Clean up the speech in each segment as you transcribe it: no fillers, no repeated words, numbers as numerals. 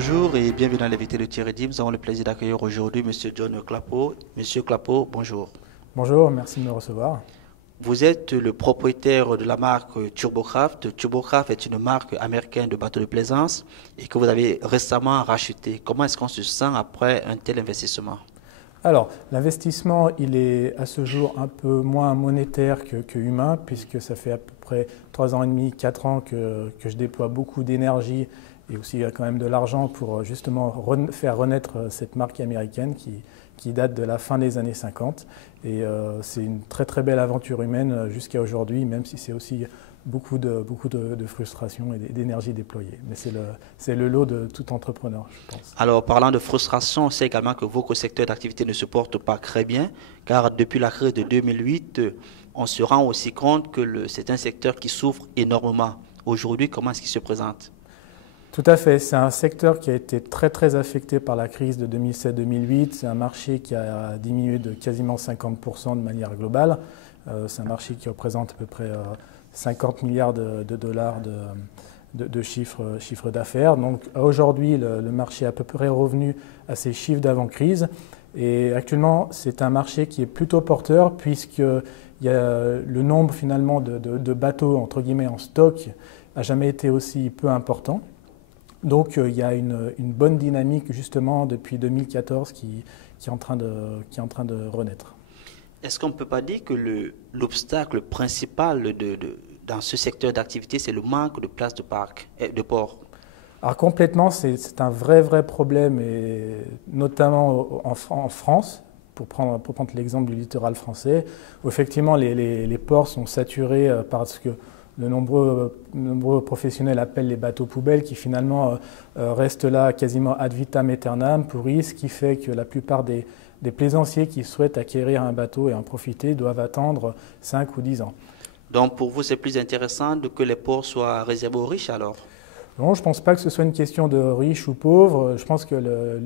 Bonjour et bienvenue dans l'invité de Thierry Dim. Nous avons le plaisir d'accueillir aujourd'hui M. John Clapeau. Monsieur Clapeau, bonjour. Bonjour, merci de me recevoir. Vous êtes le propriétaire de la marque Turbocraft. Turbocraft est une marque américaine de bateaux de plaisance et que vous avez récemment racheté. Comment est-ce qu'on se sent après un tel investissement? Alors, l'investissement, il est à ce jour un peu moins monétaire que humain, puisque ça fait à peu près 3 ans et demi, 4 ans que je déploie beaucoup d'énergie et aussi quand même de l'argent pour justement faire renaître cette marque américaine qui date de la fin des années 50. Et c'est une très très belle aventure humaine jusqu'à aujourd'hui, même si c'est aussi beaucoup de frustration et d'énergie déployée. Mais c'est le lot de tout entrepreneur, je pense. Alors, parlant de frustration, on sait également que votre secteur d'activité ne se porte pas très bien, car depuis la crise de 2008, on se rend aussi compte que c'est un secteur qui souffre énormément. Aujourd'hui, comment est-ce qu'il se présente? Tout à fait. C'est un secteur qui a été très très affecté par la crise de 2007-2008. C'est un marché qui a diminué de quasiment 50% de manière globale. C'est un marché qui représente à peu près 50 milliards de dollars de chiffre d'affaires. Donc aujourd'hui, le marché est à peu près revenu à ses chiffres d'avant-crise. Et actuellement, c'est un marché qui est plutôt porteur puisque le nombre finalement de bateaux entre guillemets en stock n'a jamais été aussi peu important. Donc il y a une bonne dynamique justement depuis 2014 qui est en train de renaître. Est-ce qu'on ne peut pas dire que l'obstacle principal dans ce secteur d'activité, c'est le manque de places de port? Alors complètement, c'est un vrai problème, et notamment en France, pour prendre l'exemple du littoral français, où effectivement les ports sont saturés parce que de nombreux professionnels appellent les bateaux poubelles qui finalement restent là quasiment ad vitam aeternam, pourrissent, ce qui fait que la plupart des plaisanciers qui souhaitent acquérir un bateau et en profiter doivent attendre 5 ou 10 ans. Donc pour vous, c'est plus intéressant que les ports soient réservés aux riches alors? Non, je ne pense pas que ce soit une question de riche ou pauvre. Je pense que le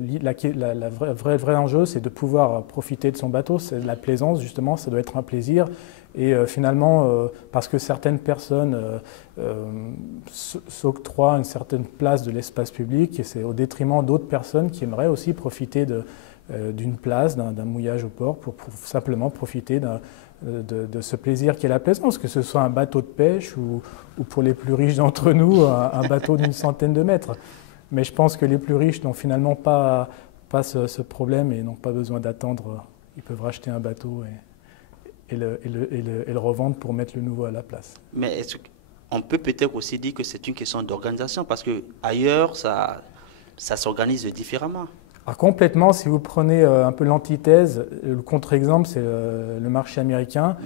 vrai enjeu, c'est de pouvoir profiter de son bateau. C'est de la plaisance, justement, ça doit être un plaisir. Et finalement, parce que certaines personnes s'octroient une certaine place de l'espace public, et c'est au détriment d'autres personnes qui aimeraient aussi profiter d'une place, d'un mouillage au port, pour simplement profiter de ce plaisir qu'est la plaisance, que ce soit un bateau de pêche ou pour les plus riches d'entre nous, un bateau d'une centaine de mètres. Mais je pense que les plus riches n'ont finalement pas ce problème et n'ont pas besoin d'attendre. Ils peuvent racheter un bateau et le revendre pour mettre le nouveau à la place. Mais on peut peut-être aussi dire que c'est une question d'organisation, parce qu'ailleurs, ça s'organise différemment. Alors complètement, si vous prenez un peu l'antithèse, le contre-exemple, c'est le marché américain,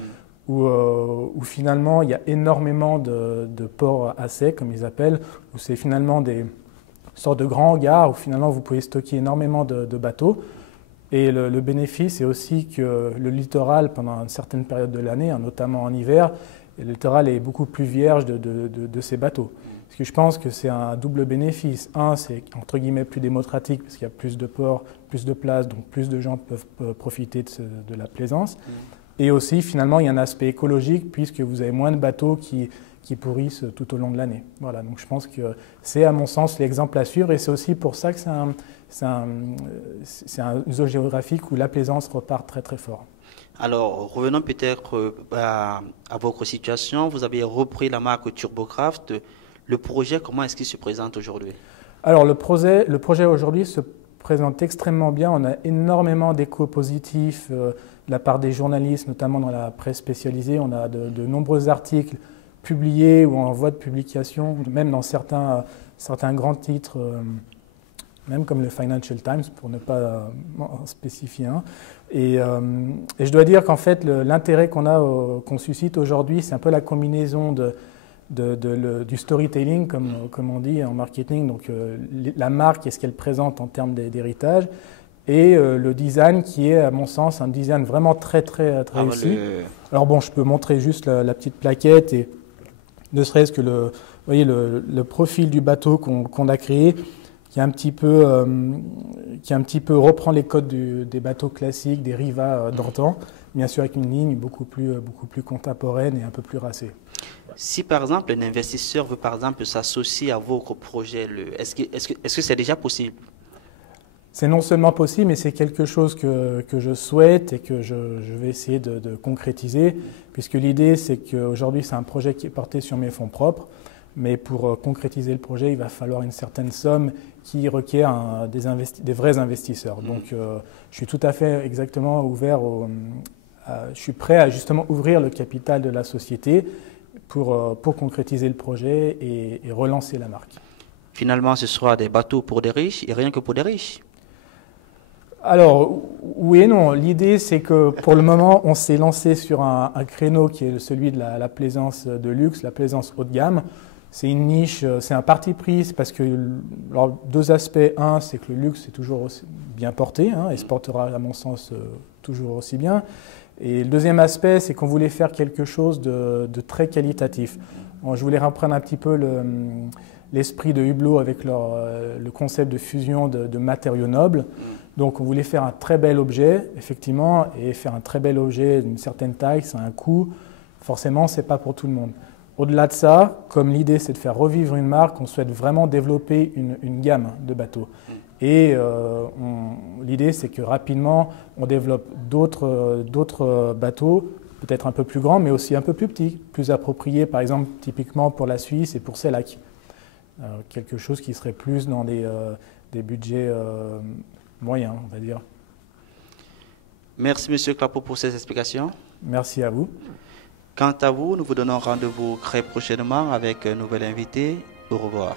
où finalement il y a énormément de ports à sec, comme ils appellent, où c'est finalement des sortes de grands hangars, où finalement vous pouvez stocker énormément de bateaux. Et le bénéfice est aussi que le littoral, pendant une certaine période de l'année, notamment en hiver, le littoral est beaucoup plus vierge de ces bateaux. Parce que je pense que c'est un double bénéfice. Un, c'est entre guillemets plus démocratique parce qu'il y a plus de ports, plus de places, donc plus de gens peuvent profiter de la plaisance. Et aussi, finalement, il y a un aspect écologique puisque vous avez moins de bateaux qui pourrissent tout au long de l'année. Voilà, donc je pense que c'est, à mon sens, l'exemple à suivre. Et c'est aussi pour ça que c'est une zone géographique où la plaisance repart très très fort. Alors, revenons peut-être à votre situation. Vous avez repris la marque Turbocraft. Le projet, comment est-ce qu'il se présente aujourd'hui? Alors, le projet aujourd'hui se présente extrêmement bien. On a énormément d'échos positifs de la part des journalistes, notamment dans la presse spécialisée. On a de nombreux articles publiés ou en voie de publication, même dans certains grands titres, même comme le Financial Times, pour ne pas en spécifier un. Et je dois dire qu'en fait, l'intérêt qu'on suscite aujourd'hui, c'est un peu la combinaison du storytelling, comme on dit en marketing, donc la marque et ce qu'elle présente en termes d'héritage, et le design qui est, à mon sens, un design vraiment très réussi. Alors bon, je peux montrer juste la petite plaquette, et ne serait-ce que le profil du bateau qu'on a créé. Il qui un petit peu reprend les codes des bateaux classiques, des Riva d'antan, bien sûr avec une ligne beaucoup plus contemporaine et un peu plus racée. Si par exemple un investisseur veut par exemple s'associer à votre projet, est-ce que c'est déjà possible? C'est non seulement possible, mais c'est quelque chose que je souhaite et que je vais essayer de concrétiser, puisque l'idée c'est qu'aujourd'hui c'est un projet qui est porté sur mes fonds propres, mais pour concrétiser le projet, il va falloir une certaine somme qui requiert des vrais investisseurs. Donc je suis tout à fait exactement ouvert, je suis prêt à justement ouvrir le capital de la société pour concrétiser le projet et relancer la marque. Finalement, ce sera des bateaux pour des riches et rien que pour des riches. Alors, oui et non. L'idée, c'est que pour le moment, on s'est lancé sur un créneau qui est celui de la plaisance de luxe, la plaisance haut de gamme. C'est une niche, c'est un parti pris, parce que, alors, deux aspects. Un, c'est que le luxe est toujours aussi bien porté, hein, et se portera, à mon sens, toujours aussi bien. Et le deuxième aspect, c'est qu'on voulait faire quelque chose de très qualitatif. Je voulais reprendre un petit peu l'esprit de Hublot avec le concept de fusion de matériaux nobles. Donc on voulait faire un très bel objet, effectivement, et faire un très bel objet d'une certaine taille, ça a un coût. Forcément, ce n'est pas pour tout le monde. Au-delà de ça, comme l'idée c'est de faire revivre une marque, on souhaite vraiment développer une gamme de bateaux. Et l'idée c'est que rapidement, on développe d'autres bateaux, peut-être un peu plus grands, mais aussi un peu plus petits, plus appropriés, par exemple typiquement pour la Suisse et pour Sellac. Quelque chose qui serait plus dans des budgets moyens, on va dire. Merci M. Clapeau pour ces explications. Merci à vous. Quant à vous, nous vous donnons rendez-vous très prochainement avec un nouvel invité. Au revoir.